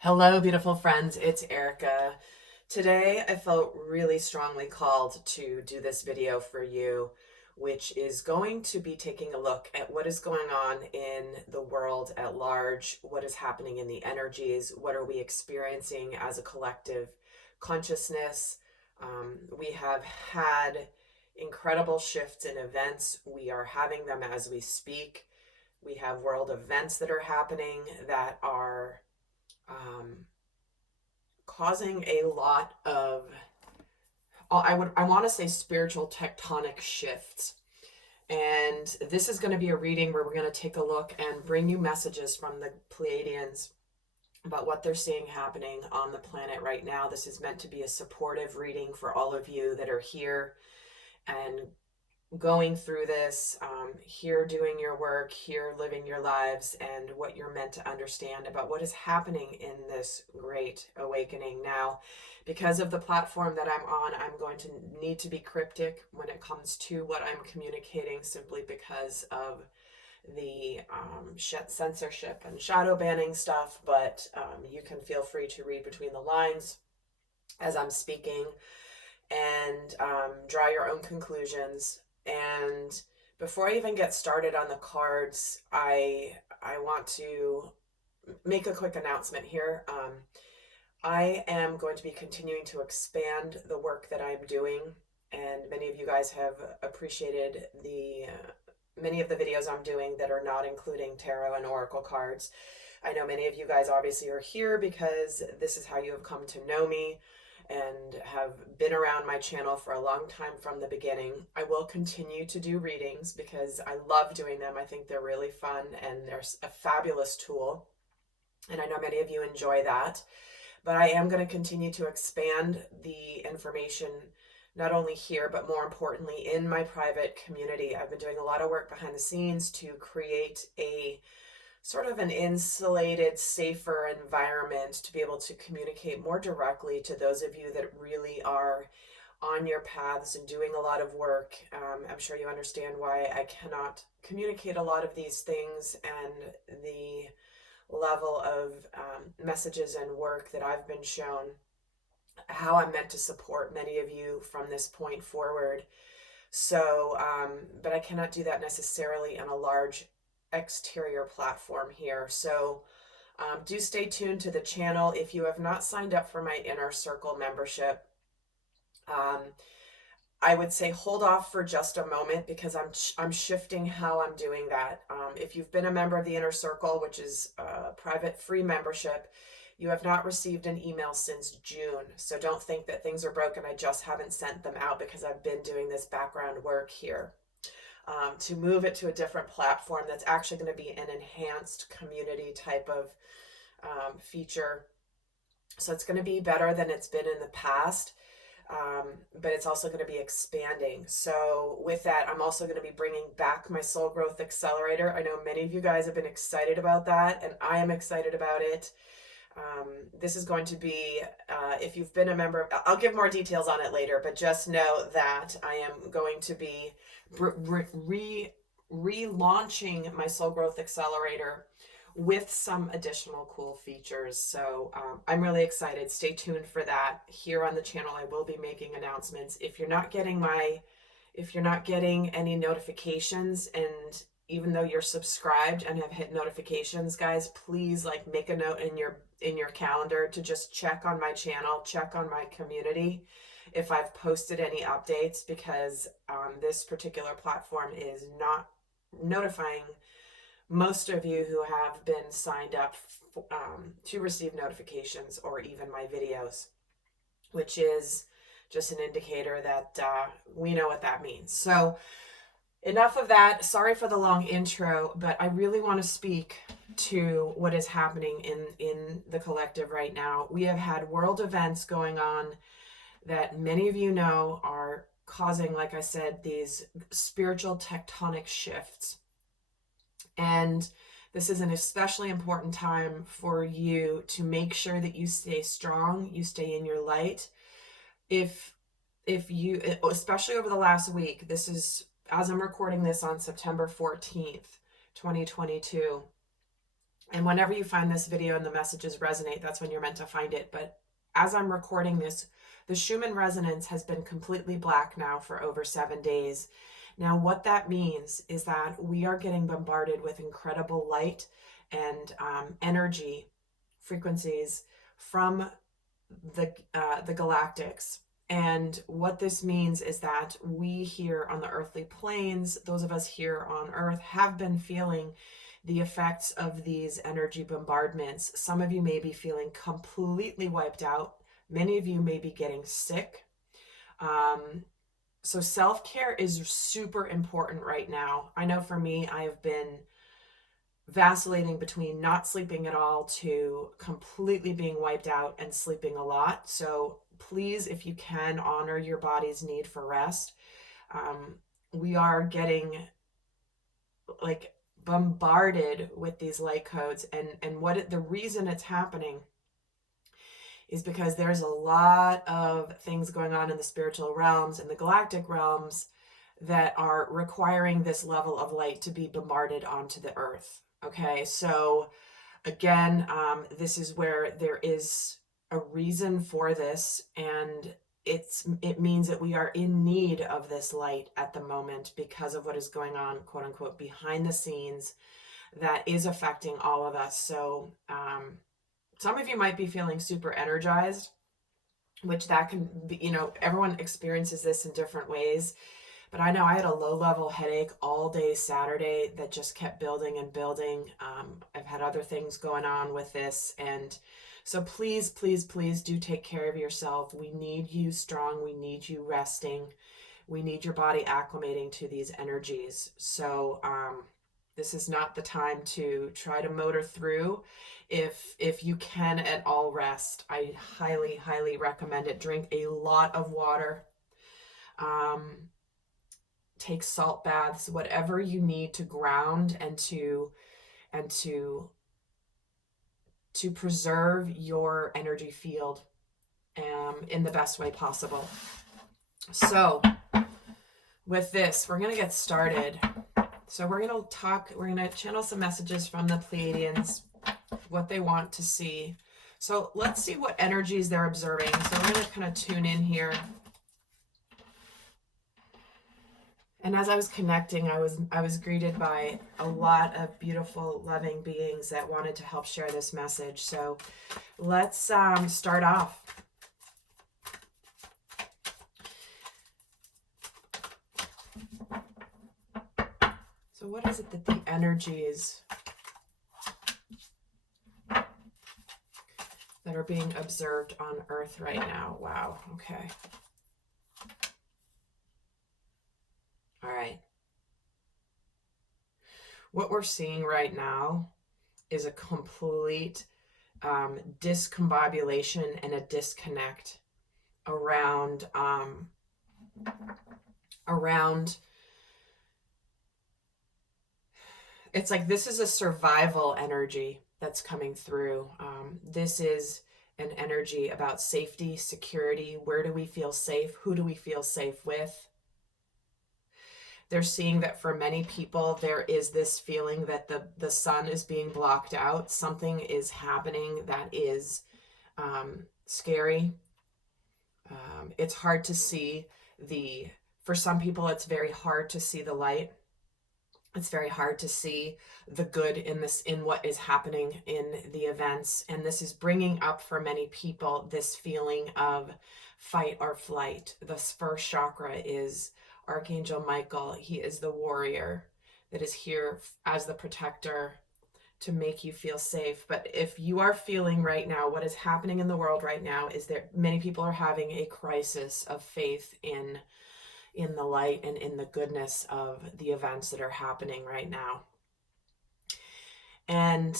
Hello, beautiful friends. It's Erica. Today, I felt really strongly called to do this video for you, which is going to be taking a look at what is going on in the world at large, what is happening in the energies, what are we experiencing as a collective consciousness. We have had incredible shifts in events. We are having them as we speak. We have world events that are happening that are um, causing a lot of, I want to say, spiritual tectonic shifts. And this is going to be a reading where we're going to take a look and bring you messages from the Pleiadians about what they're seeing happening on the planet right now. This is meant to be a supportive reading for all of you that are here and going through this, here doing your work, here living your lives, and what you're meant to understand about what is happening in this great awakening. Now, because of the platform that I'm on, I'm going to need to be cryptic when it comes to what I'm communicating, simply because of the censorship and shadow banning stuff, but you can feel free to read between the lines as I'm speaking and draw your own conclusions. And before I even get started on the cards, I want to make a quick announcement here. I am going to be continuing to expand the work that I'm doing, and many of you guys have appreciated the many of the videos I'm doing that are not including tarot and oracle cards. I know many of you guys obviously are here because this is how you have come to know me and have been around my channel for a long time from the beginning. I will continue to do readings because I love doing them. I think they're really fun and they're a fabulous tool. And I know many of you enjoy that. But I am going to continue to expand the information, not only here, but more importantly, in my private community. I've been doing a lot of work behind the scenes to create a sort of an insulated, safer environment to be able to communicate more directly to those of you that really are on your paths and doing a lot of work. I'm sure you understand why I cannot communicate a lot of these things and the level of messages and work that I've been shown, how I'm meant to support many of you from this point forward. So, but I cannot do that necessarily on a large exterior platform here. So do stay tuned to the channel. If you have not signed up for my Inner Circle membership, I would say hold off for just a moment because I'm shifting how I'm doing that. If you've been a member of the Inner Circle, which is a private free membership, you have not received an email since June. So don't think that things are broken. I just haven't sent them out because I've been doing this background work here. To move it to a different platform that's actually going to be an enhanced community type of feature. So it's going to be better than it's been in the past, but it's also going to be expanding. So with that, I'm also going to be bringing back my Soul Growth Accelerator. I know many of you guys have been excited about that, and I am excited about it. This is going to be, if you've been a member, I'll give more details on it later, but just know that I am going to be relaunching my Soul Growth Accelerator with some additional cool features. So I'm really excited. Stay tuned for that. Here on the channel, I will be making announcements. If you're not getting any notifications, and even though you're subscribed and have hit notifications, guys, please make a note in your calendar to just check on my channel, check on my community if I've posted any updates, because this particular platform is not notifying most of you who have been signed up to receive notifications or even my videos, which is just an indicator that we know what that means. So enough of that. Sorry for the long intro, but I really want to speak to what is happening in the collective right now. We have had world events going on that many of you know are causing, like I said, these spiritual tectonic shifts. And this is an especially important time for you to make sure that you stay strong, you stay in your light. If you, especially over the last week, this is, as I'm recording this on September 14th, 2022, And whenever you find this video and the messages resonate, that's when you're meant to find it. But as I'm recording this, the Schumann resonance has been completely black now for over 7 days. Now, what that means is that we are getting bombarded with incredible light and energy frequencies from the galactics. And what this means is that we here on the earthly planes, those of us here on Earth, have been feeling the effects of these energy bombardments. Some of you may be feeling completely wiped out. Many of you may be getting sick. So self-care is super important right now. I know for me, I have been vacillating between not sleeping at all to completely being wiped out and sleeping a lot. So please, if you can, honor your body's need for rest. We are getting like bombarded with these light codes, and the reason it's happening is because there's a lot of things going on in the spiritual realms and the galactic realms that are requiring this level of light to be bombarded onto the earth. Okay, so again, this is where there is a reason for this, and it means that we are in need of this light at the moment because of what is going on, quote unquote, behind the scenes that is affecting all of us. So some of you might be feeling super energized, which that can be, everyone experiences this in different ways. But I know I had a low-level headache all day Saturday that just kept building and building. I've had other things going on with this. And so please, please, please do take care of yourself. We need you strong. We need you resting. We need your body acclimating to these energies. So this is not the time to try to motor through. If you can at all rest, I highly, highly recommend it. Drink a lot of water. Take salt baths, whatever you need to ground and to preserve your energy field in the best way possible. So with this, we're going to get started. So we're going to channel some messages from the Pleiadians, what they want to see. So let's see what energies they're observing. So we're going to kind of tune in here. And as I was connecting, I was greeted by a lot of beautiful, loving beings that wanted to help share this message. So let's start off. So what is it that the energies that are being observed on Earth right now? Wow, okay. All right. What we're seeing right now is a complete discombobulation and a disconnect around it's like this is a survival energy that's coming through. This is an energy about safety, security. Where do we feel safe? Who do we feel safe with? They're seeing that for many people, there is this feeling that the sun is being blocked out. Something is happening that is scary. It's hard to see for some people, it's very hard to see the light. It's very hard to see the good in what is happening in the events. And this is bringing up for many people this feeling of fight or flight. The first chakra is Archangel Michael. He is the warrior that is here as the protector to make you feel safe. But if you are feeling right now, what is happening in the world right now is that many people are having a crisis of faith in the light and in the goodness of the events that are happening right now. And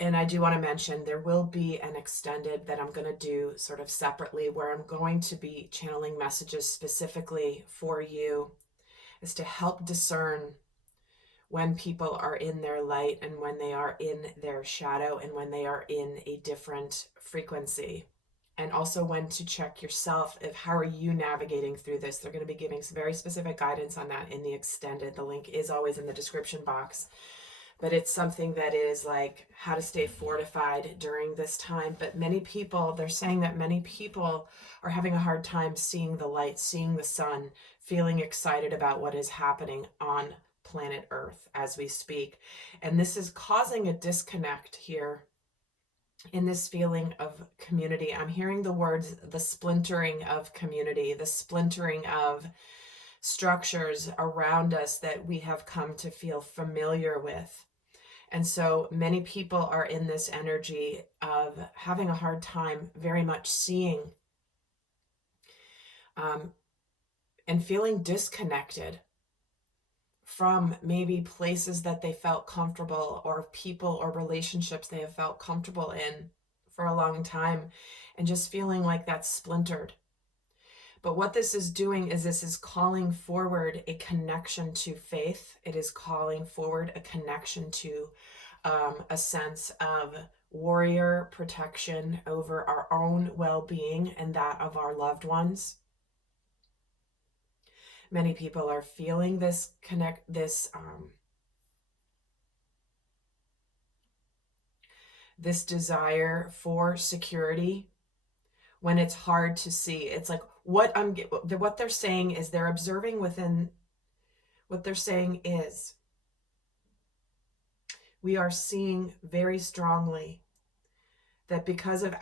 I do want to mention there will be an extended that I'm going to do sort of separately where I'm going to be channeling messages specifically for you as to help discern when people are in their light and when they are in their shadow and when they are in a different frequency. And also when to check yourself of how are you navigating through this. They're going to be giving some very specific guidance on that in the extended. The link is always in the description box. but it's something that is like how to stay fortified during this time. But many people, they're saying that many people are having a hard time seeing the light, seeing the sun, feeling excited about what is happening on planet Earth as we speak. And this is causing a disconnect here in this feeling of community. I'm hearing the words, the splintering of community, the splintering of structures around us that we have come to feel familiar with. And so many people are in this energy of having a hard time very much seeing and feeling disconnected from maybe places that they felt comfortable, or people or relationships they have felt comfortable in for a long time, and just feeling like that's splintered. But what this is doing is this is calling forward a connection to faith. It is calling forward a connection to a sense of warrior protection over our own well-being and that of our loved ones. Many people are feeling this this desire for security when it's hard to see. It's like what they're saying is they're observing within what they're saying is we are seeing very strongly that because of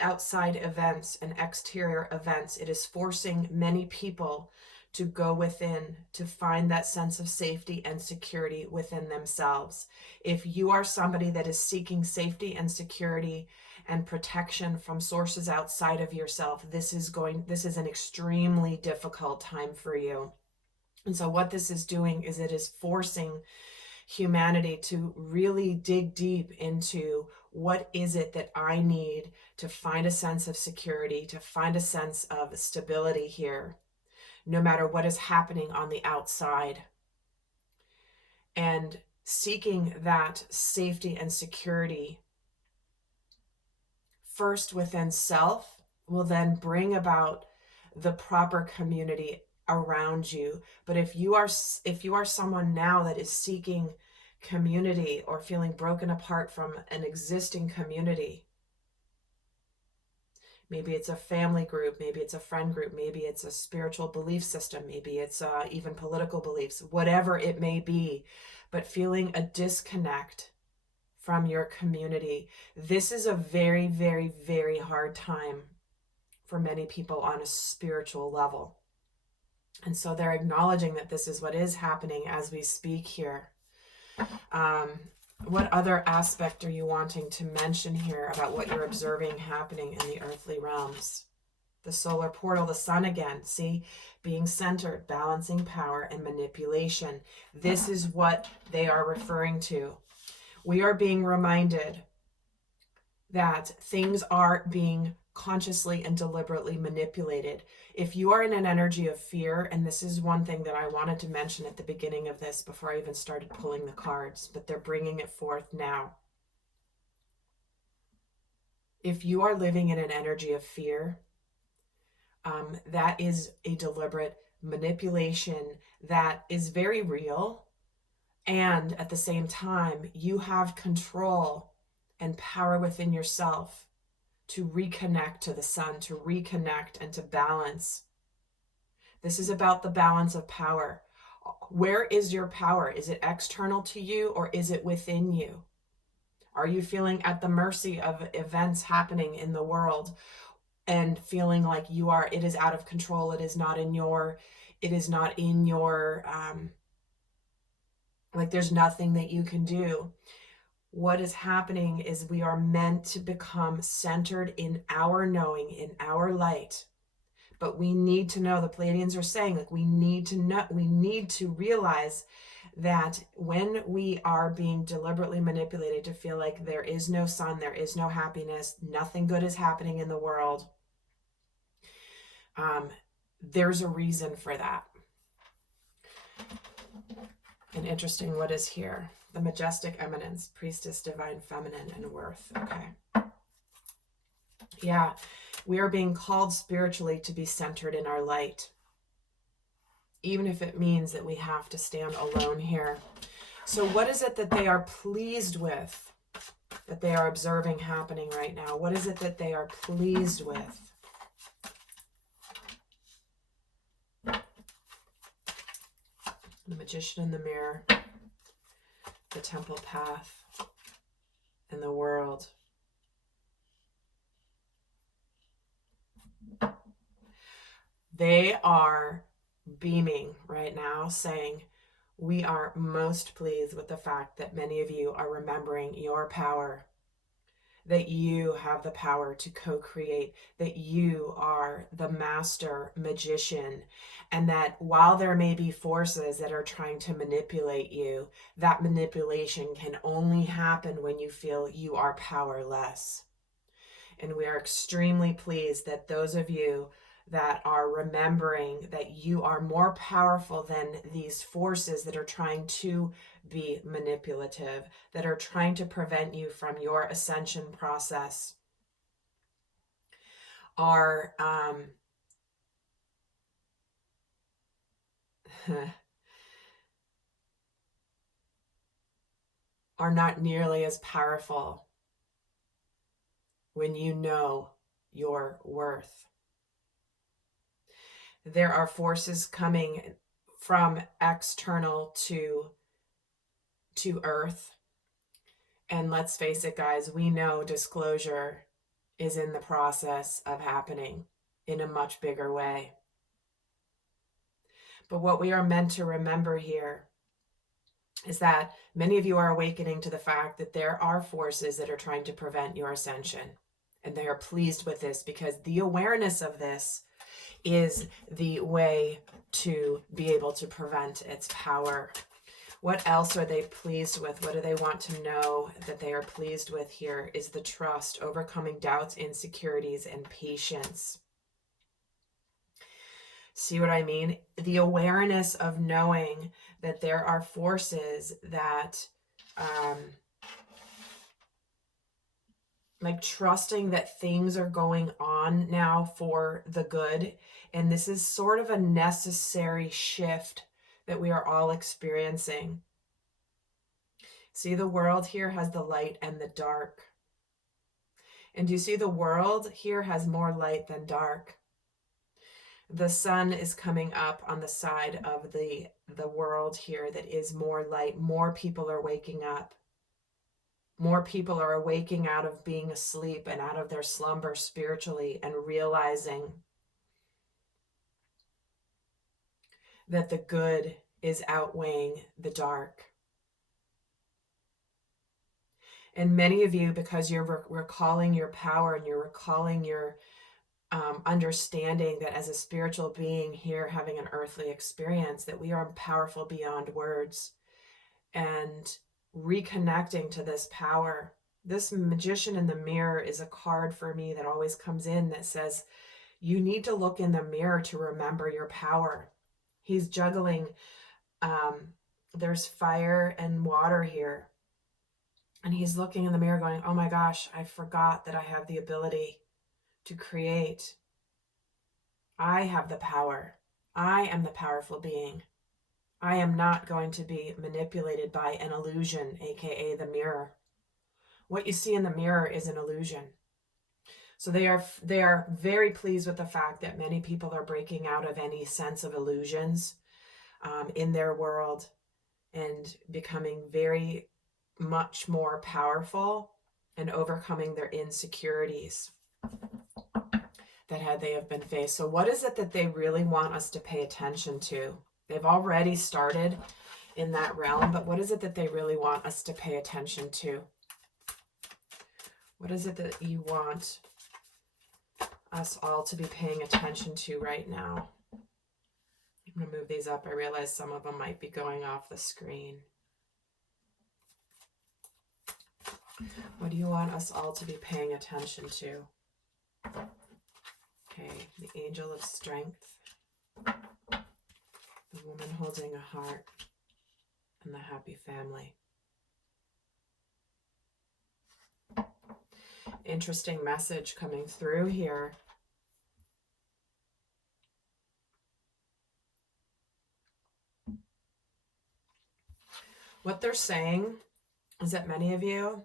outside events and exterior events, it is forcing many people to go within to find that sense of safety and security within themselves. If you are somebody that is seeking safety and security and protection from sources outside of yourself, this is an extremely difficult time for you. And so what this is doing is it is forcing humanity to really dig deep into what is it that I need to find a sense of security, to find a sense of stability here, no matter what is happening on the outside. And seeking that safety and security first within self will then bring about the proper community around you. But if you are someone now that is seeking community or feeling broken apart from an existing community, maybe it's a family group, maybe it's a friend group, maybe it's a spiritual belief system, maybe it's even political beliefs, whatever it may be, but feeling a disconnect from your community, this is a very, very, very hard time for many people on a spiritual level. And so they're acknowledging that this is what is happening as we speak here. What other aspect are you wanting to mention here about what you're observing happening in the earthly realms? The solar portal, the sun again, see, being centered, balancing power and manipulation. This is what they are referring to. We are being reminded that things are being consciously and deliberately manipulated. If you are in an energy of fear, and this is one thing that I wanted to mention at the beginning of this before I even started pulling the cards, but they're bringing it forth now. If you are living in an energy of fear, that is a deliberate manipulation that is very real. And at the same time, you have control and power within yourself to reconnect to the sun, to reconnect and to balance. This is about the balance of power. Where is your power? Is it external to you or is it within you? Are you feeling at the mercy of events happening in the world and feeling like it is out of control, it is not in your, like there's nothing that you can do? What is happening is we are meant to become centered in our knowing, in our light. But we need to know, the Pleiadians are saying, like we need to realize that when we are being deliberately manipulated to feel like there is no sun, there is no happiness, nothing good is happening in the world, there's a reason for that. And interesting, what is here? The majestic eminence, priestess, divine feminine, and worth. Okay. Yeah, we are being called spiritually to be centered in our light, even if it means that we have to stand alone here. So what is it that they are pleased with, that they are observing happening right now? What is it that they are pleased with? The Magician in the Mirror, the Temple Path, and the World. They are beaming right now, saying, we are most pleased with the fact that many of you are remembering your power, that you have the power to co-create, that you are the master magician, and that while there may be forces that are trying to manipulate you, that manipulation can only happen when you feel you are powerless. And we are extremely pleased that those of you that are remembering that you are more powerful than these forces that are trying to be manipulative, that are trying to prevent you from your ascension process, are are not nearly as powerful when you know your worth. There are forces coming from external to Earth. And let's face it, guys, we know disclosure is in the process of happening in a much bigger way. But what we are meant to remember here is that many of you are awakening to the fact that there are forces that are trying to prevent your ascension. And they are pleased with this because the awareness of this is the way to be able to prevent its power. What else are they pleased with? What do they want to know that they are pleased with here is the trust, overcoming doubts, insecurities, and patience. See what I mean? The awareness of knowing that there are forces that, like trusting that things are going on now for the good. And this is sort of a necessary shift that we are all experiencing. See, the world here has the light and the dark. And you see the world here has more light than dark. The sun is coming up on the side of the world here that is more light. More people are waking up. More people are awaking out of being asleep and out of their slumber spiritually and realizing that the good is outweighing the dark. And many of you, because you're recalling your power and you're recalling your understanding that as a spiritual being here having an earthly experience, that we are powerful beyond words, and reconnecting to this power. This Magician in the Mirror is a card for me that always comes in that says, you need to look in the mirror to remember your power. He's juggling, there's fire and water here. And he's looking in the mirror going, oh my gosh, I forgot that I have the ability to create. I have the power. I am the powerful being. I am not going to be manipulated by an illusion, aka the mirror. What you see in the mirror is an illusion. So they are very pleased with the fact that many people are breaking out of any sense of illusions in their world and becoming very much more powerful and overcoming their insecurities that they have been faced. So what is it that they really want us to pay attention to? They've already started in that realm, but what is it that they really want us to pay attention to? What is it that you want us all to be paying attention to right now? I'm going to move these up. I realize some of them might be going off the screen. What do you want us all to be paying attention to? Okay, the Angel of Strength, the Woman Holding a Heart, and the Happy Family. Interesting message coming through here. What they're saying is that many of you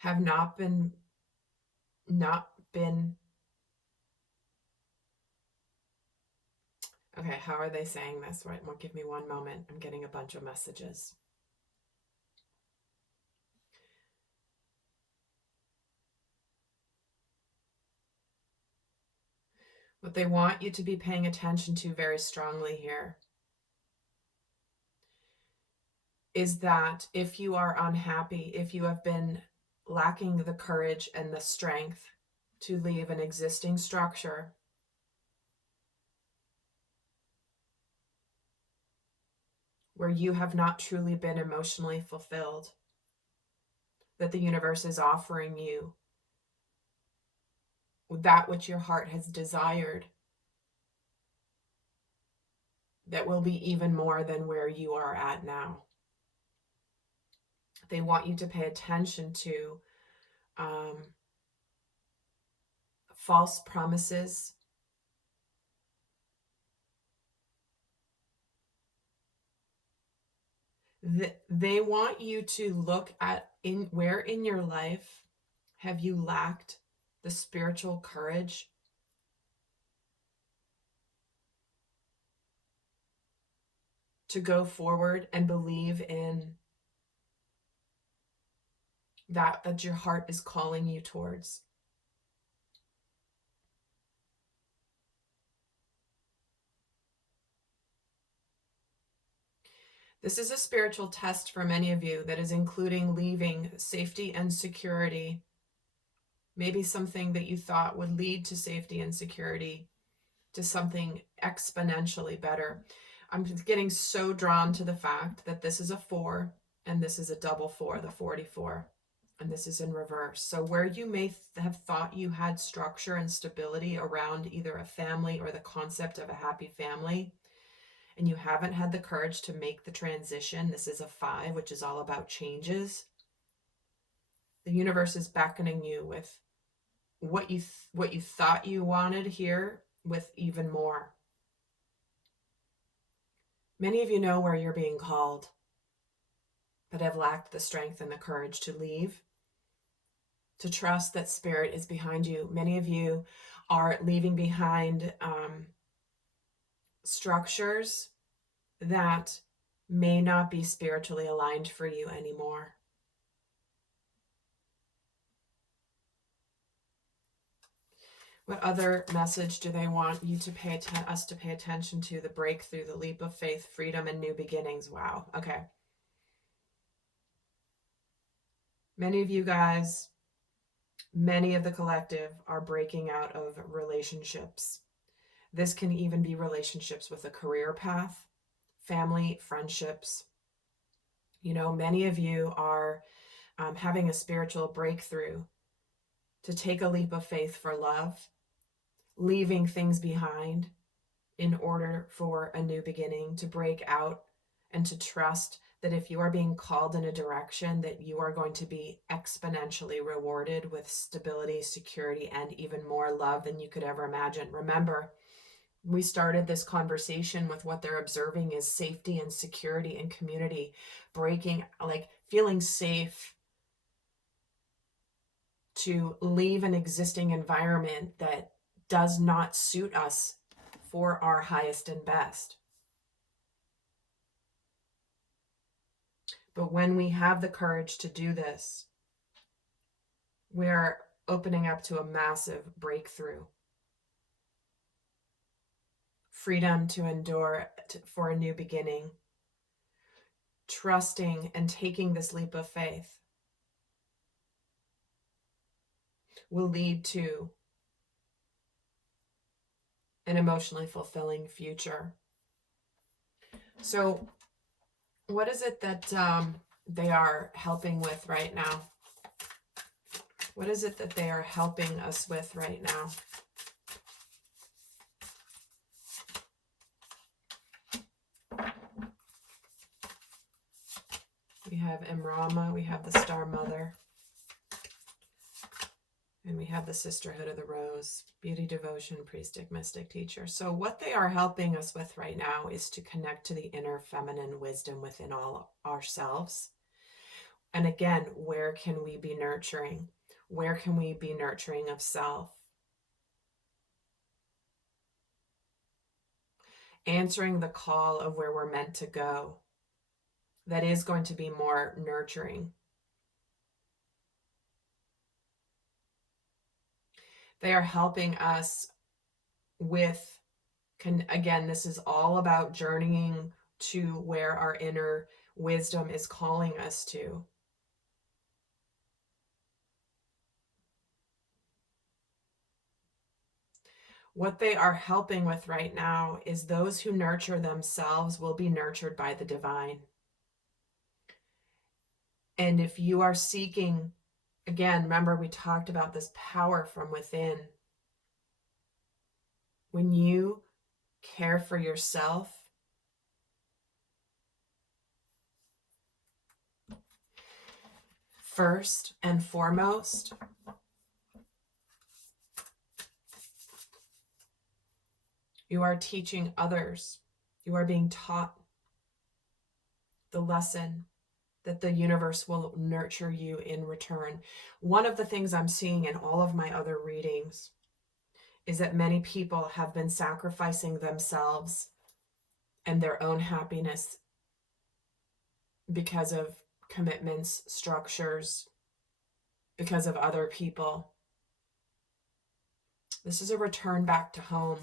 have not been okay, how are they saying this? Right, well, give me one moment. I'm getting a bunch of messages. What they want you to be paying attention to very strongly here is that if you are unhappy, if you have been lacking the courage and the strength to leave an existing structure, where you have not truly been emotionally fulfilled, that the universe is offering you that which your heart has desired, that will be even more than where you are at now. They want you to pay attention to false promises, they want you to look at where in your life have you lacked the spiritual courage to go forward and believe in that your heart is calling you towards. This is a spiritual test for many of you that is including leaving safety and security, maybe something that you thought would lead to safety and security, to something exponentially better. I'm getting so drawn to the fact that this is a 4 and this is a double 4, the 44, and this is in reverse. So where you may have thought you had structure and stability around either a family or the concept of a happy family, and you haven't had the courage to make the transition, this is a 5, which is all about changes. The universe is beckoning you with what you thought you wanted here, with even more. Many of you know where you're being called, but have lacked the strength and the courage to leave, to trust that spirit is behind you. Many of you are leaving behind structures that may not be spiritually aligned for you anymore. What other message do they want you to us to pay attention to? The breakthrough, the leap of faith, freedom, and new beginnings. Wow. Okay. Many of you guys, many of the collective are breaking out of relationships. This can even be relationships with a career path, family, friendships. You know, many of you are having a spiritual breakthrough to take a leap of faith for love, leaving things behind in order for a new beginning, to break out and to trust that if you are being called in a direction, that you are going to be exponentially rewarded with stability, security, and even more love than you could ever imagine. Remember, we started this conversation with what they're observing is safety and security and community, breaking, like feeling safe to leave an existing environment that does not suit us for our highest and best. But when we have the courage to do this, we are opening up to a massive breakthrough. Freedom to endure for a new beginning. Trusting and taking this leap of faith will lead to an emotionally fulfilling future. So what is it that they are helping with right now? What is it that they are helping us with right now? We have Imrama, we have the Star Mother. And we have the Sisterhood of the Rose, Beauty, Devotion, Priestess, Mystic, Teacher. So what they are helping us with right now is to connect to the inner feminine wisdom within all ourselves. And again, where can we be nurturing? Where can we be nurturing of self? Answering the call of where we're meant to go. That is going to be more nurturing. They are helping us with, again, this is all about journeying to where our inner wisdom is calling us to. What they are helping with right now is those who nurture themselves will be nurtured by the divine. And if you are seeking, again, remember we talked about this power from within. When you care for yourself, first and foremost, you are teaching others. You are being taught the lesson that the universe will nurture you in return. One of the things I'm seeing in all of my other readings is that many people have been sacrificing themselves and their own happiness because of commitments, structures, because of other people. This is a return back to home.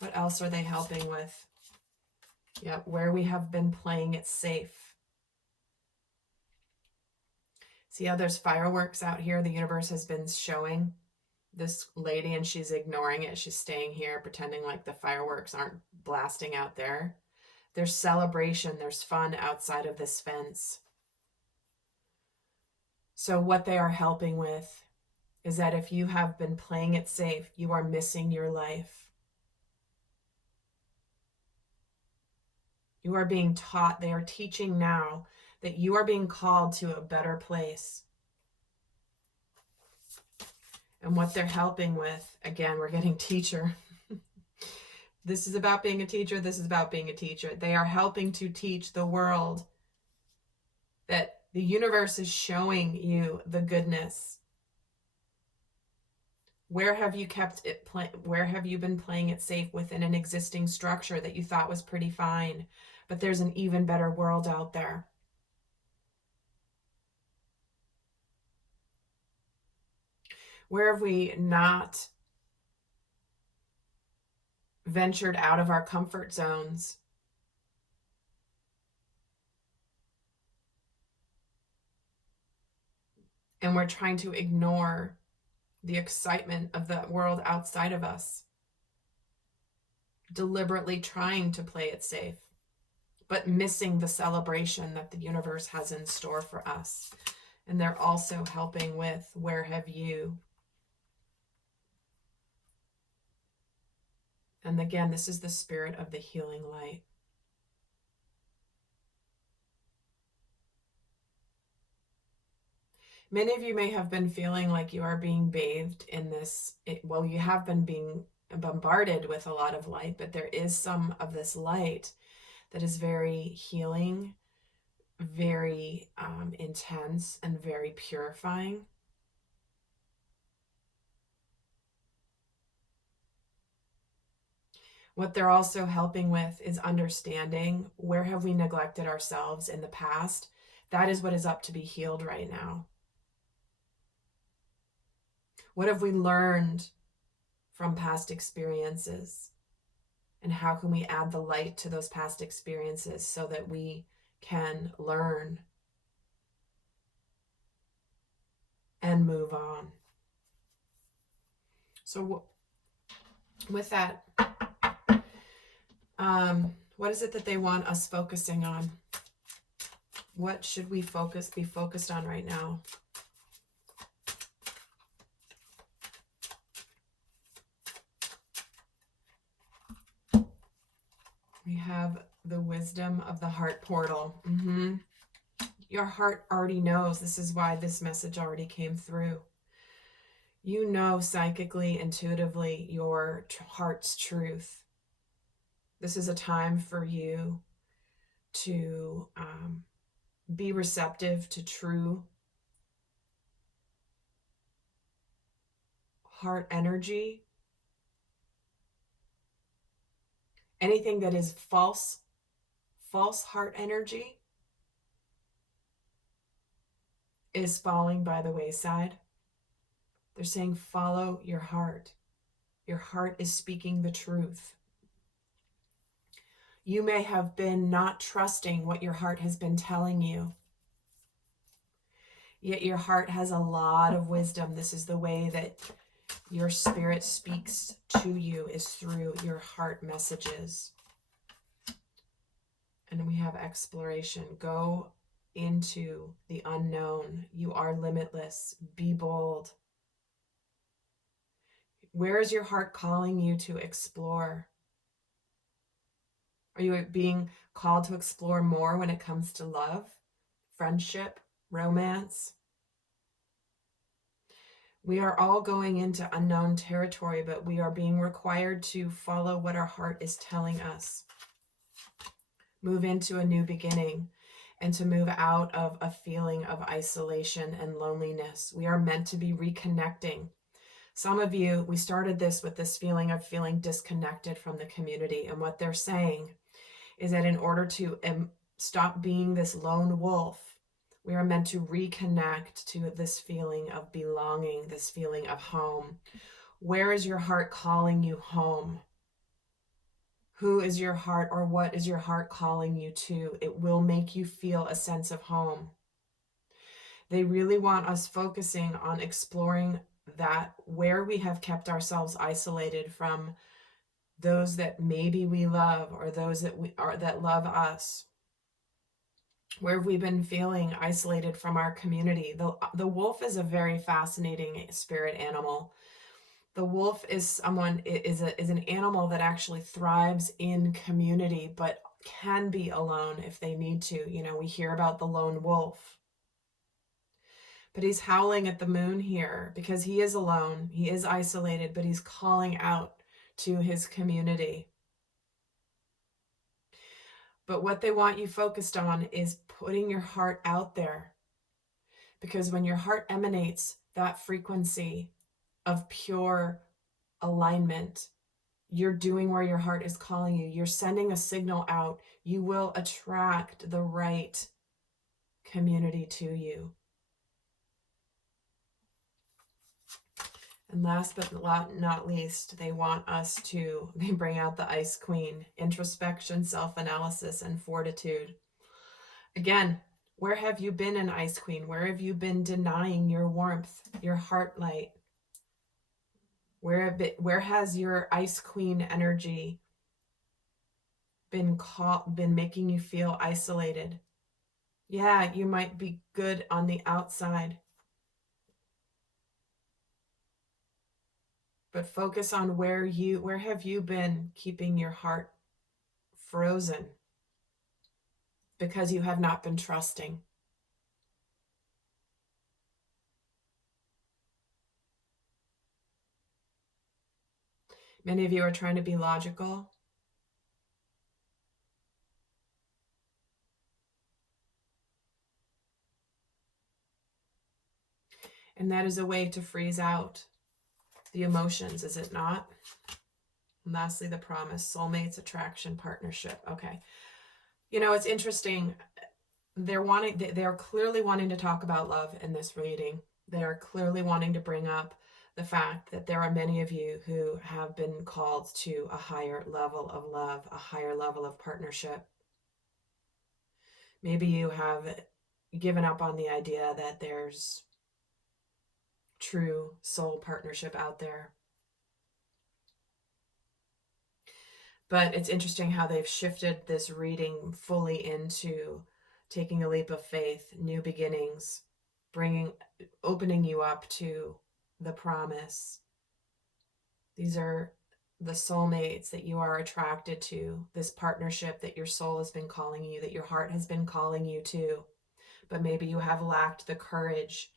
What else are they helping with? Yeah, where we have been playing it safe. See how there's fireworks out here? The universe has been showing this lady and she's ignoring it. She's staying here pretending like the fireworks aren't blasting out there. There's celebration, there's fun outside of this fence. So what they are helping with is that if you have been playing it safe, you are missing your life. You are being taught, they are teaching now that you are being called to a better place. And what they're helping with, again, we're getting teacher. This is about being a teacher. This is about being a teacher. They are helping to teach the world that the universe is showing you the goodness. Where have you kept it? Where have you been playing it safe within an existing structure that you thought was pretty fine? But there's an even better world out there. Where have we not ventured out of our comfort zones? And we're trying to ignore the excitement of the world outside of us. Deliberately trying to play it safe, but missing the celebration that the universe has in store for us. And they're also helping with, where have you? And again, this is the spirit of the healing light. Many of you may have been feeling like you are being bathed in this. Well, you have been being bombarded with a lot of light, but there is some of this light that is very healing, very intense, and very purifying. What they're also helping with is understanding, where have we neglected ourselves in the past? That is what is up to be healed right now. What have we learned from past experiences? And how can we add the light to those past experiences so that we can learn and move on? So with that, what is it that they want us focusing on? What should we be focused on right now? We have the wisdom of the heart portal. Your heart already knows. This is why this message already came through. You know psychically, intuitively, your heart's truth. This is a time for you to be receptive to true heart energy. Anything that is false heart energy is falling by the wayside. They're saying, follow your heart. Your heart is speaking the truth. You may have been not trusting what your heart has been telling you. Yet your heart has a lot of wisdom. This is the way that your spirit speaks to you, is through your heart messages. And we have exploration. Go into the unknown. You are limitless. Be bold. Where is your heart calling you to explore? Are you being called to explore more when it comes to love, friendship, romance? We are all going into unknown territory, but we are being required to follow what our heart is telling us. Move into a new beginning and to move out of a feeling of isolation and loneliness. We are meant to be reconnecting. Some of you, we started this with this feeling of feeling disconnected from the community. And what they're saying is that in order to stop being this lone wolf, we are meant to reconnect to this feeling of belonging, this feeling of home. Where is your heart calling you home? Who is your heart, or what is your heart calling you to? It will make you feel a sense of home. They really want us focusing on exploring that, where we have kept ourselves isolated from those that maybe we love, or those that that love us. Where have we been feeling isolated from our community? The wolf is a very fascinating spirit animal. The wolf is an animal that actually thrives in community, but can be alone if they need to. You know, we hear about the lone wolf. But he's howling at the moon here because he is alone. He is isolated, but he's calling out to his community. But what they want you focused on is putting your heart out there. Because when your heart emanates that frequency of pure alignment, you're doing where your heart is calling you. You're sending a signal out. You will attract the right community to you. And last but not least, they bring out the Ice Queen: introspection, self-analysis, and fortitude. Again, where have you been in Ice Queen? Where have you been denying your warmth, your heart light? Where has your Ice Queen energy been making you feel isolated? Yeah, you might be good on the outside, but focus on where have you been keeping your heart frozen because you have not been trusting. Many of you are trying to be logical. And that is a way to freeze out the emotions, is it not? And lastly, the promise: soulmates, attraction, partnership. Okay. You know, it's interesting. They're clearly wanting to talk about love in this reading. They are clearly wanting to bring up the fact that there are many of you who have been called to a higher level of love, a higher level of partnership. Maybe you have given up on the idea that there's true soul partnership out there. But it's interesting how they've shifted this reading fully into taking a leap of faith, new beginnings, opening you up to the promise. These are the soulmates that you are attracted to, this partnership that your soul has been calling you, that your heart has been calling you to, but maybe you have lacked the courage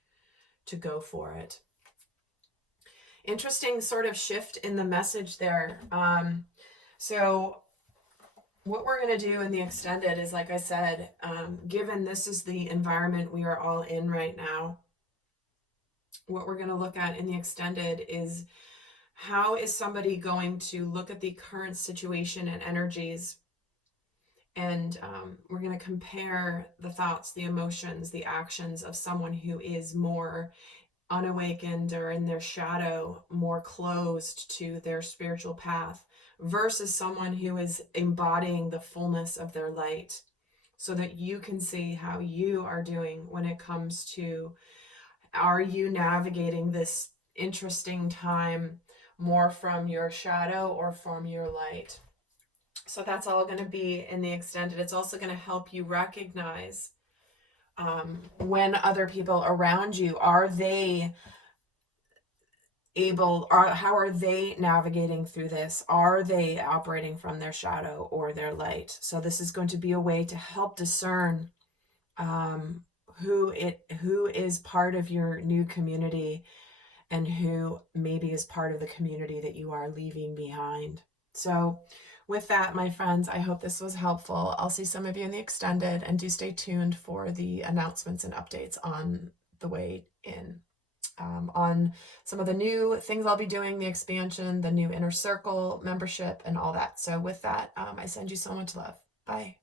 to go for it. interesting sort of shift in the message there. So what we're going to do in the extended is, like I said, given this is the environment we are all in right now, what we're going to look at in the extended is how is somebody going to look at the current situation and energies, and we're going to compare the thoughts, the emotions, the actions of someone who is more unawakened or in their shadow, more closed to their spiritual path, versus someone who is embodying the fullness of their light, so that you can see how you are doing when it comes to, are you navigating this interesting time more from your shadow or from your light? So that's all going to be in the extended. It's also going to help you recognize when other people around you, are they able, or how are they navigating through this? Are they operating from their shadow or their light? So this is going to be a way to help discern who is part of your new community and who maybe is part of the community that you are leaving behind. So with that, my friends, I hope this was helpful. I'll see some of you in the extended, and do stay tuned for the announcements and updates on the way in, on some of the new things I'll be doing, the expansion, the new inner circle membership, and all that. So with that, I send you so much love. Bye.